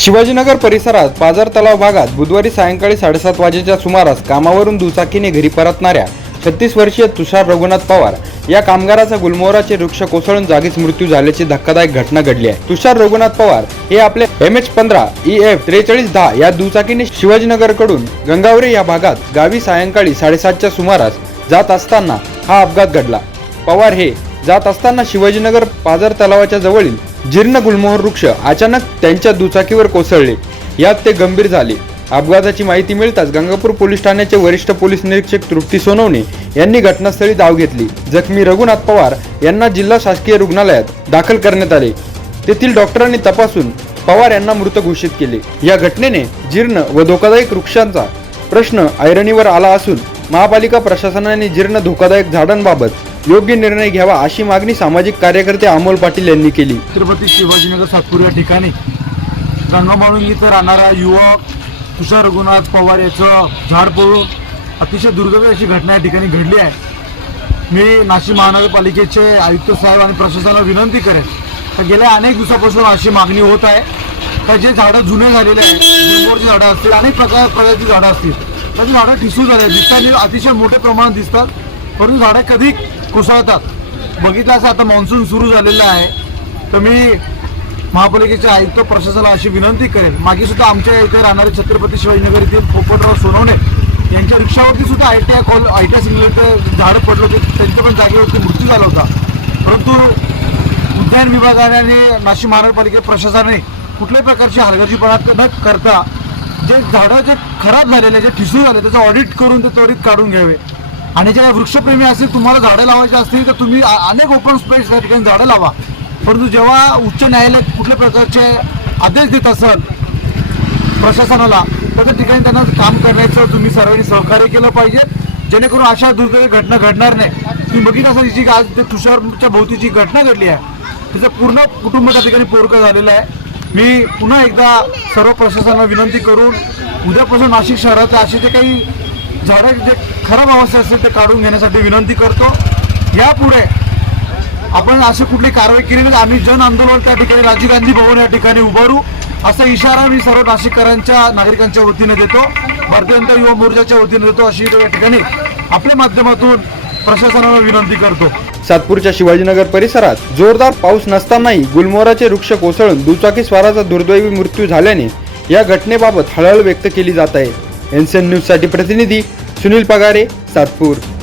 शिवाजीनगर परिसरात बाजार तलाव भागात बुधवारी सायंकाळी साडेसात वाजेच्या सुमारास कामावरून दुचाकीने घरी परतणाऱ्या छत्तीस वर्षीय तुषार रघुनाथ पवार या कामगाराचा गुलमोहराचे वृक्ष कोसळून जागीच मृत्यू झाल्याची धक्कादायक घटना घडली आहे. तुषार रघुनाथ पवार हे आपले एम एच पंधरा ई एफ त्रेचाळीस दहा या दुचाकीने शिवाजीनगरकडून गंगावरे या भागात गावी सायंकाळी साडेसातच्या सुमारास जात असताना हा अपघात घडला. पवार हे जात असताना शिवाजीनगर पाझर तलावाच्या जवळील जीर्ण गुलमोहर वृक्ष अचानक त्यांच्या दुचाकीवर कोसळले. यात ते गंभीर झाले. अपघाताची माहिती मिळताच गंगापूर पोलीस ठाण्याचे वरिष्ठ पोलीस निरीक्षक तृप्ती सोनवणे यांनी घटनास्थळी धाव घेतली. जखमी रघुनाथ पवार यांना जिल्हा शासकीय रुग्णालयात दाखल करण्यात आले. तेथील डॉक्टरांनी तपासून पवार यांना मृत घोषित केले. या घटनेने जीर्ण व धोकादायक वृक्षांचा प्रश्न ऐरणीवर आला असून महापालिका प्रशासनाने जीर्ण धोकादायक झाडांबाबत योग्य निर्णय घ्यावा अशी मागणी सामाजिक कार्यकर्ते अमोल पाटील यांनी केली. छत्रपती शिवाजीनगर सातपूर या ठिकाणी गंगामाळून इथं राहणारा युवक तुषार रघुनाथ पवार याचं झाड पळून अतिशय दुर्दैवी अशी घटना या ठिकाणी घडली आहे. मी नाशिक महानगरपालिकेचे आयुक्त साहेब आणि प्रशासनाला विनंती करेन तर गेल्या अनेक दिवसापासून अशी मागणी होत आहे. तर जे झाडं जुने झालेले आहेत गुलमोहरची झाडं असतील अनेक प्रकार प्रकारची झाडं असतील त्याची झाडं ठिसूळ झाले. दिसतात अतिशय मोठ्या प्रमाणात दिसतात. परंतु झाडं कधी कोसळतात? बघितलं असं आता मान्सून सुरू झालेलं आहे. तर मी महापालिकेचे आयुक्त प्रशासनाला अशी विनंती करेल मागे सुद्धा आमच्या इथे राहणारे छत्रपती शिवाजीनगर येथील पोपटराव सोनवणे यांच्या रिक्षावरती सुद्धा I T I call I T I single झाडं पडलं होते. त्यांच्या पण जागेवरती मृत्यू झाला होता. परंतु उद्यान विभागाने आणि नाशिक महानगरपालिका प्रशासनाने कुठल्याही प्रकारची हलगर्जीपणा न करता जे झाडं जे खराब झालेले जे ठिसूळ झाले त्याचं ऑडिट करून ते त्वरित काढून घ्यावे. आणि जे वृक्षप्रेमी असतील तुम्हाला झाडं लावायची असतील तर तुम्ही अनेक ओपन स्पेस या ठिकाणी झाडं लावा. परंतु जेव्हा उच्च न्यायालय कुठल्या प्रकारचे आदेश देत असेल प्रशासनाला तर त्या ठिकाणी त्यांना काम करण्याचं तुम्ही सर्वांनी सहकार्य केलं पाहिजे. जेणेकरून अशा दुर्दैवी घटना घडणार नाही. तुम्ही बघितलं असाल जी आज ते तुषारच्या भोवती जी घटना घडली आहे. तिचं पूर्ण कुटुंब त्या ठिकाणी पोरकं झालेलं आहे. मी पुन्हा एकदा सर्व प्रशासनाला विनंती करून उद्यापासून नाशिक शहराचं असे जे काही झाडं जे खराब अवस्था असतील ते काढून घेण्यासाठी विनंती करतो. यापुढे आपण अशी कुठली कारवाई केली नाही. आम्ही जन आंदोलन त्या ठिकाणी राजीव गांधी भवन या ठिकाणी उभारू. असा इशारा मी सर्व नाशिककरांच्या नागरिकांच्या वतीने देतो. भारतीय जनता युवा मोर्चाच्या वतीने देतो. अशी या ठिकाणी आपल्या माध्यमातून प्रशासनाला विनंती करतो. सातपूरच्या शिवाजीनगर परिसरात जोरदार पाऊस नसतानाही गुलमोराचे वृक्ष कोसळून दुचाकी स्वाराचा दुर्दैवी मृत्यू झाल्याने या घटनेबाबत हळहळ व्यक्त केली जात आहे. एनसीएन न्यूजसाठी प्रतिनिधी सुनील पगारे सातपूर.